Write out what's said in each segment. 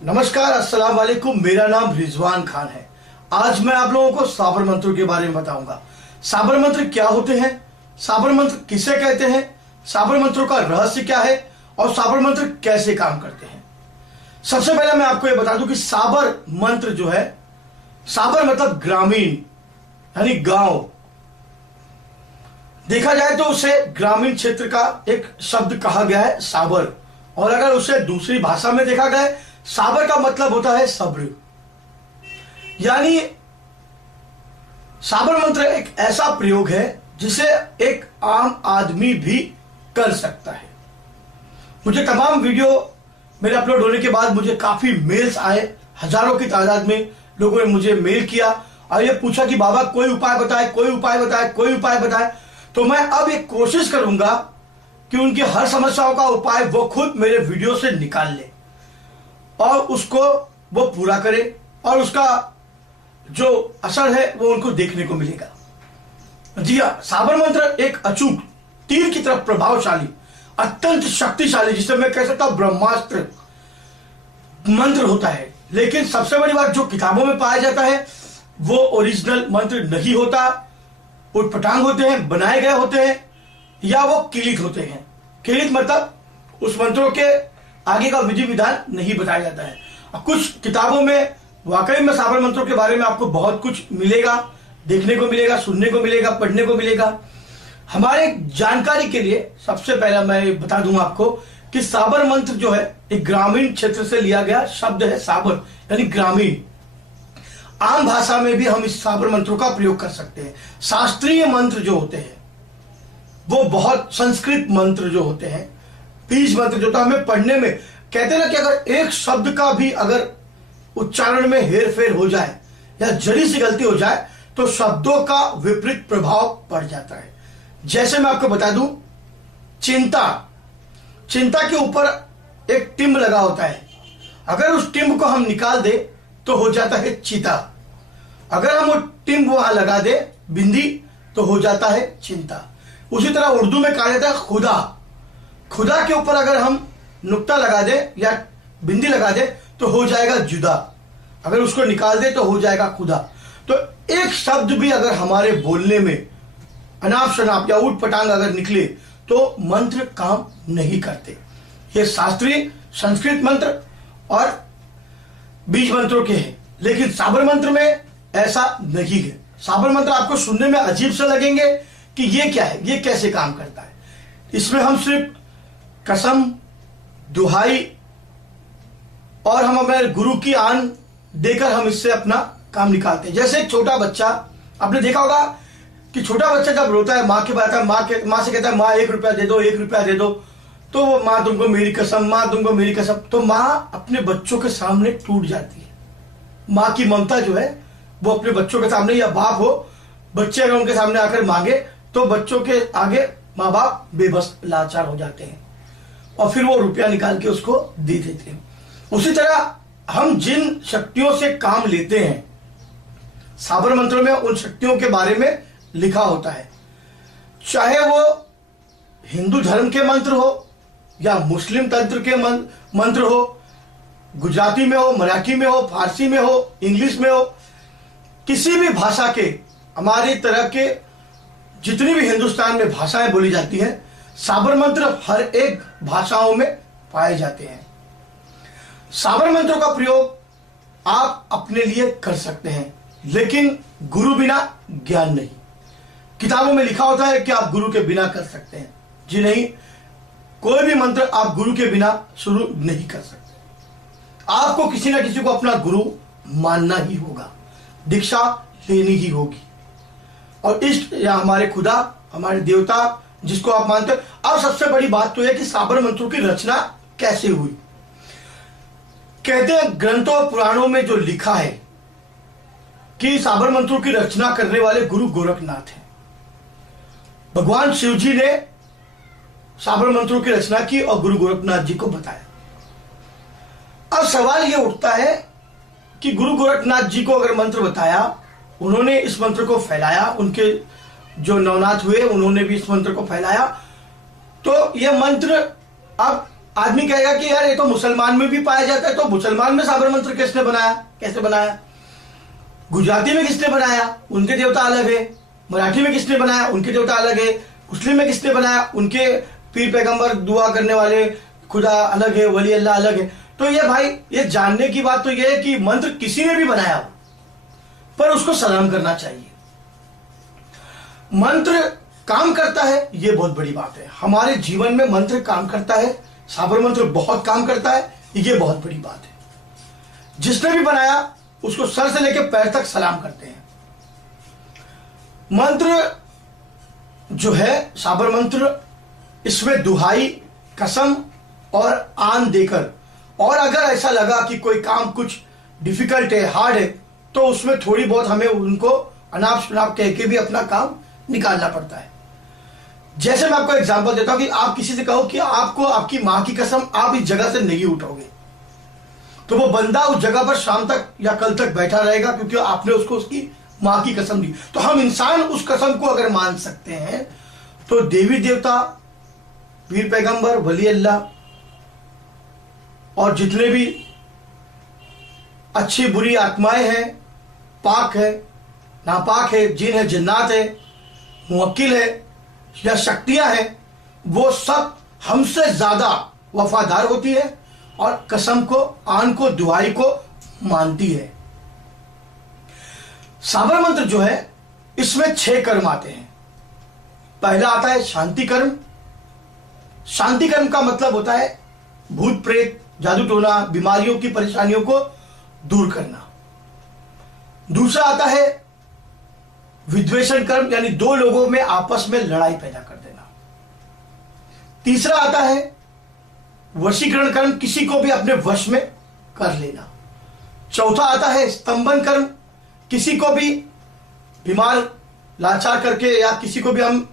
नमस्कार, अस्सलाम वालेकुम। मेरा नाम रिजवान खान है। आज मैं आप लोगों को साबर मंत्रों के बारे में बताऊंगा। साबर मंत्र क्या होते हैं, साबर मंत्र किसे कहते हैं, साबर मंत्रों का रहस्य क्या है और साबर मंत्र कैसे काम करते हैं। सबसे पहले मैं आपको यह बता दूं कि साबर मंत्र जो है, साबर मतलब ग्रामीण यानी गांव। देखा जाए तो उसे ग्रामीण क्षेत्र का एक शब्द कहा गया है साबर, और अगर उसे दूसरी भाषा में देखा गया साबर का मतलब होता है सब्र। यानी साबर मंत्र एक ऐसा प्रयोग है जिसे एक आम आदमी भी कर सकता है। मुझे तमाम वीडियो मेरे अपलोड होने के बाद मुझे काफी मेल्स आए, हजारों की तादाद में लोगों ने मुझे मेल किया और ये पूछा कि बाबा कोई उपाय बताए, कोई उपाय बताए, कोई उपाय बताए। तो मैं अब एक कोशिश करूंगा कि उनकी हर समस्याओं का उपाय वो खुद मेरे वीडियो से निकाल ले और उसको वो पूरा करे, और उसका जो असर है वो उनको देखने को मिलेगा। जी हाँ, साबर मंत्र एक अचूक तीर की तरफ प्रभावशाली, अत्यंत शक्तिशाली, जिसे मैं कह सकता हूं ब्रह्मास्त्र मंत्र होता है। लेकिन सबसे बड़ी बात, जो किताबों में पाया जाता है वो ओरिजिनल मंत्र नहीं होता, उटपटांग होते हैं, बनाए गए होते हैं, या वो किलित होते हैं। किलित मतलब उस मंत्रों के आगे का विधि विधान नहीं बताया जाता है। अब कुछ किताबों में वाकई में साबर मंत्रों के बारे में आपको बहुत कुछ मिलेगा, देखने को मिलेगा, सुनने को मिलेगा, पढ़ने को मिलेगा। हमारे जानकारी के लिए सबसे पहला मैं बता दूं आपको कि साबर मंत्र जो है एक ग्रामीण क्षेत्र से लिया गया शब्द है। साबर यानी ग्रामीण। आम भाषा में भी हम इस साबर मंत्रों का प्रयोग कर सकते हैं। शास्त्रीय मंत्र जो होते हैं वो बहुत, संस्कृत मंत्र जो होते हैं, बीज मंत्र जो था, हमें पढ़ने में कहते हैं ना कि अगर एक शब्द का भी अगर उच्चारण में हेर फेर हो जाए या जरी सी गलती हो जाए तो शब्दों का विपरीत प्रभाव पड़ जाता है। जैसे मैं आपको बता दूं, चिंता, चिंता के ऊपर एक टिम्ब लगा होता है। अगर उस टिम्ब को हम निकाल दे तो हो जाता है चिता। अगर हम वो टिम्ब वहां लगा दे, बिंदी, तो हो जाता है चिंता। उसी तरह उर्दू में कहा जाता है खुदा। खुदा के ऊपर अगर हम नुक्ता लगा दे या बिंदी लगा दे तो हो जाएगा जुदा। अगर उसको निकाल दे तो हो जाएगा खुदा। तो एक शब्द भी अगर हमारे बोलने में अनाप शनाप या ऊट पटांग अगर निकले तो मंत्र काम नहीं करते। ये शास्त्रीय संस्कृत मंत्र और बीज मंत्रों के हैं, लेकिन साबर मंत्र में ऐसा नहीं है। साबर मंत्र आपको सुनने में अजीब से लगेंगे कि ये क्या है, ये कैसे काम करता है। इसमें हम सिर्फ कसम, दुहाई और हम हमारे गुरु की आन देकर हम इससे अपना काम निकालते हैं। जैसे एक छोटा बच्चा, आपने देखा होगा कि छोटा बच्चा जब रोता है, माँ के पास आता है, माँ से कहता है माँ 1 रुपया दे दो, 1 रुपया दे दो, तो वो माँ तुमको मेरी कसम, माँ तुमको मेरी कसम। तो माँ अपने बच्चों के सामने टूट जाती है। माँ की ममता जो है वो अपने बच्चों के सामने, या बाप हो, बच्चे अगर उनके सामने आकर मांगे तो बच्चों के आगे माँ बाप बेबस, लाचार हो जाते हैं और फिर वो रुपया निकाल के उसको दे देते हैं। उसी तरह हम जिन शक्तियों से काम लेते हैं, साबर मंत्रों में उन शक्तियों के बारे में लिखा होता है। चाहे वो हिंदू धर्म के मंत्र हो या मुस्लिम तंत्र के मंत्र हो, गुजराती में हो, मराठी में हो, फारसी में हो, इंग्लिश में हो, किसी भी भाषा के, हमारी तरह के जितनी भी हिंदुस्तान में भाषाएं बोली जाती हैं, साबर मंत्र हर एक भाषाओं में पाए जाते हैं। साबर मंत्रों का प्रयोग आप अपने लिए कर सकते हैं, लेकिन गुरु बिना ज्ञान नहीं। किताबों में लिखा होता है कि आप गुरु के बिना कर सकते हैं। जी नहीं, कोई भी मंत्र आप गुरु के बिना शुरू नहीं कर सकते। आपको किसी ना किसी को अपना गुरु मानना ही होगा, दीक्षा लेनी ही होगी, और इष्ट या हमारे खुदा, हमारे देवता जिसको आप मानते हो। अब सबसे बड़ी बात तो यह कि साबर मंत्रों की रचना कैसे हुई। कहते हैं ग्रंथों पुराणों में जो लिखा है कि साबर मंत्रों की रचना करने वाले गुरु गोरखनाथ हैं। भगवान शिव जी ने साबर मंत्रों की रचना की और गुरु गोरखनाथ जी को बताया। अब सवाल यह उठता है कि गुरु गोरखनाथ जी को अगर मंत्र बताया, उन्होंने इस मंत्र को फैलाया, उनके जो नवनाथ हुए उन्होंने भी इस मंत्र को फैलाया, तो यह मंत्र अब आदमी कहेगा कि यार ये तो मुसलमान में भी पाया जाता है, तो मुसलमान में साबर मंत्र किसने बनाया, कैसे बनाया? गुजराती में किसने बनाया, उनके देवता अलग है। मराठी में किसने बनाया, उनके देवता अलग है। मुस्लिम में किसने बनाया, उनके पीर पैगंबर दुआ करने वाले खुदा अलग है, वली अल्लाह अलग है। तो ये भाई, ये जानने की बात तो ये है कि मंत्र किसी ने भी बनाया हो, पर उसको सलाम करना चाहिए। मंत्र काम करता है, ये बहुत बड़ी बात है। हमारे जीवन में मंत्र काम करता है, साबर मंत्र बहुत काम करता है, ये बहुत बड़ी बात है। जिसने भी बनाया उसको सर से लेकर पैर तक सलाम करते हैं। मंत्र जो है साबर मंत्र, इसमें दुहाई, कसम और आन देकर, और अगर ऐसा लगा कि कोई काम कुछ डिफिकल्ट है, हार्ड है, तो उसमें थोड़ी बहुत हमें उनको अनाप शनाप कह के भी अपना काम निकालना पड़ता है। जैसे मैं आपको एग्जांपल देता हूं कि आप किसी से कहो कि आपको आपकी मां की कसम आप इस जगह से नहीं उठोगे, तो वो बंदा उस जगह पर शाम तक या कल तक बैठा रहेगा, क्योंकि आपने उसको उसकी मां की कसम दी। तो हम इंसान उस कसम को अगर मान सकते हैं, तो देवी देवता, पीर पैगंबर, वली अल्लाह और जितने भी अच्छी बुरी आत्माएं हैं, पाक है, नापाक है, जिन है, जिन्नात है, मुवक्किल है या शक्तियां हैं, वो सब हमसे ज्यादा वफादार होती है और कसम को, आन को, दुआई को मानती है। साबर मंत्र जो है, इसमें 6 कर्म आते हैं। पहला आता है शांति कर्म। शांति कर्म का मतलब होता है भूत प्रेत, जादू टोना, बीमारियों की परेशानियों को दूर करना। दूसरा आता है विद्वेषण कर्म, यानी 2 लोगों में आपस में लड़ाई पैदा कर देना। तीसरा आता है वशीकरण कर्म, किसी को भी अपने वश में कर लेना। चौथा आता है स्तंभन कर्म, किसी को भी बीमार लाचार करके या किसी को भी हम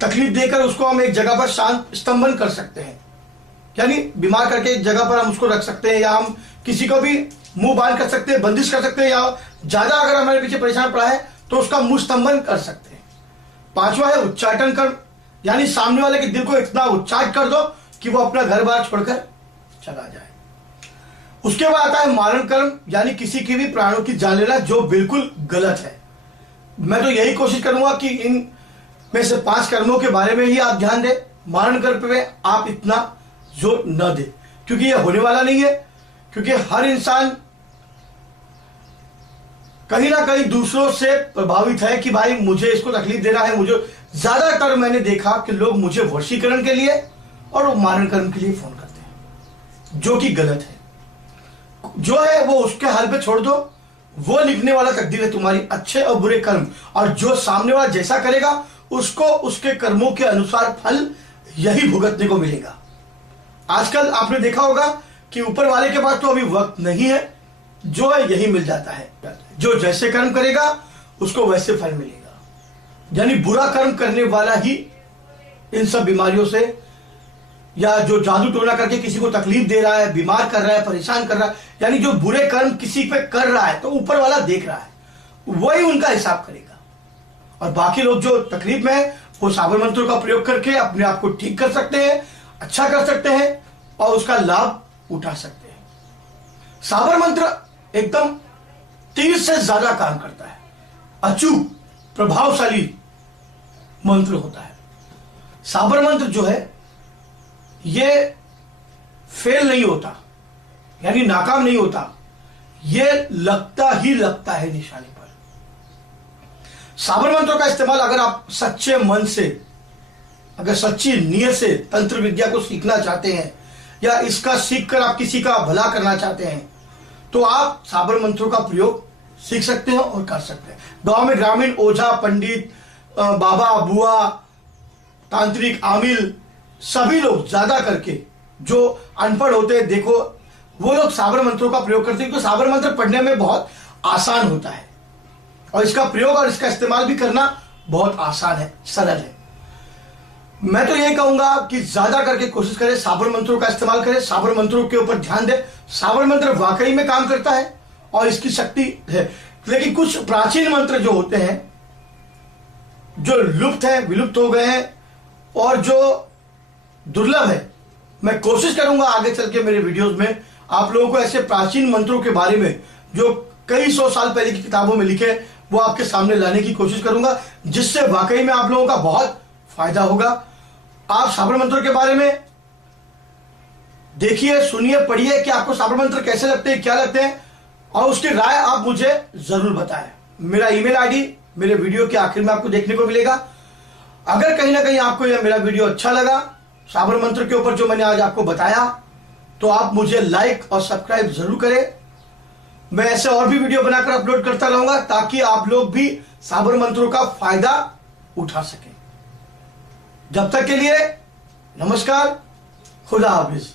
तकलीफ देकर उसको हम एक जगह पर शांत स्तंभन कर सकते हैं, यानी बीमार करके एक जगह पर हम उसको रख सकते हैं, या हम किसी को भी मुंह बांध कर सकते हैं, बंदिश कर सकते हैं, या ज्यादा अगर हमारे पीछे परेशान पड़ा है तो उसका मुंह स्तंभन कर सकते हैं। पांचवा है उच्चाटन कर्म, यानी सामने वाले के दिल को इतना उच्चाट कर दो कि वो अपना घर बार छोड़कर चला जाए। उसके बाद आता है मारण कर्म, यानी किसी की भी प्राणों की जान लेना, जो बिल्कुल गलत है। मैं तो यही कोशिश करूंगा कि इन में से 5 कर्मों के बारे में ही आप ध्यान दें। मारण कर्म पे आप इतना जोर न दें, क्योंकि ये होने वाला नहीं है, क्योंकि हर इंसान कहीं ना कहीं दूसरों से प्रभावित है कि भाई मुझे इसको तकलीफ दे रहा है। मुझे ज्यादातर मैंने देखा कि लोग मुझे वशीकरण के लिए और मारण कर्म के लिए फोन करते हैं, जो कि गलत है। जो है वो उसके हाल पे छोड़ दो, वो लिखने वाला तकदीर है तुम्हारी, अच्छे और बुरे कर्म, और जो सामने वाला जैसा करेगा उसको उसके कर्मों के अनुसार फल यही भुगतने को मिलेगा। आजकल आपने देखा होगा कि ऊपर वाले के पास तो अभी वक्त नहीं है, जो है यही मिल जाता है। जो जैसे कर्म करेगा उसको वैसे फल मिलेगा, यानी बुरा कर्म करने वाला ही इन सब बीमारियों से, या जो जादू टोना करके किसी को तकलीफ दे रहा है, बीमार कर रहा है, परेशान कर रहा है, यानी जो बुरे कर्म किसी पे कर रहा है तो ऊपर वाला देख रहा है, वही उनका हिसाब करेगा। और बाकी लोग जो तकलीफ में है वो साबर मंत्रों का प्रयोग करके अपने आप को ठीक कर सकते हैं, अच्छा कर सकते हैं और उसका लाभ उठा सकते हैं। साबर मंत्र एकदम 30 से ज्यादा काम करता है, अचूक प्रभावशाली मंत्र होता है। साबर मंत्र जो है ये फेल नहीं होता, यानी नाकाम नहीं होता, ये लगता ही लगता है निशाने पर। साबर मंत्रों का इस्तेमाल अगर आप सच्चे मन से, अगर सच्ची नीयत से तंत्र विद्या को सीखना चाहते हैं, या इसका सीखकर आप किसी का भला करना चाहते हैं, तो आप साबर मंत्रों का प्रयोग सीख सकते हैं और कर सकते हैं। गांव में ग्रामीण ओझा, पंडित, बाबा, बुआ, तांत्रिक, आमिल, सभी लोग ज्यादा करके जो अनपढ़ होते हैं, देखो वो लोग साबर मंत्रों का प्रयोग करते हैं, क्योंकि साबर मंत्र पढ़ने में बहुत आसान होता है और इसका प्रयोग और इसका इस्तेमाल भी करना बहुत आसान है, सरल है। मैं तो यही कहूंगा कि ज्यादा करके कोशिश करें, साबर मंत्रों का इस्तेमाल करें, साबर मंत्रों के ऊपर ध्यान दें। साबर मंत्र वाकई में काम करता है और इसकी शक्ति है, लेकिन कुछ प्राचीन मंत्र जो होते हैं, जो लुप्त हैं, विलुप्त हो गए हैं और जो दुर्लभ है, मैं कोशिश करूंगा आगे चल के मेरे वीडियोस में आप लोगों को ऐसे प्राचीन मंत्रों के बारे में जो कई सौ साल पहले की किताबों में लिखे वो आपके सामने लाने की कोशिश करूंगा, जिससे वाकई में आप लोगों का बहुत फायदा होगा। आप साबर मंत्रों के बारे में देखिए, सुनिए, पढ़िए कि आपको साबर मंत्र कैसे लगते हैं, क्या लगते हैं, और उसकी राय आप मुझे जरूर बताएं। मेरा ईमेल आईडी मेरे वीडियो के आखिर में आपको देखने को मिलेगा। अगर कहीं ना कहीं आपको यह मेरा वीडियो अच्छा लगा साबर मंत्र के ऊपर जो मैंने आज आपको बताया, तो आप मुझे लाइक और सब्सक्राइब जरूर करें। मैं ऐसे और भी वीडियो बनाकर अपलोड करता रहूंगा ताकि आप लोग भी साबर मंत्रों का फायदा उठा सकें। जब तक के लिए नमस्कार, खुदा हाफिज।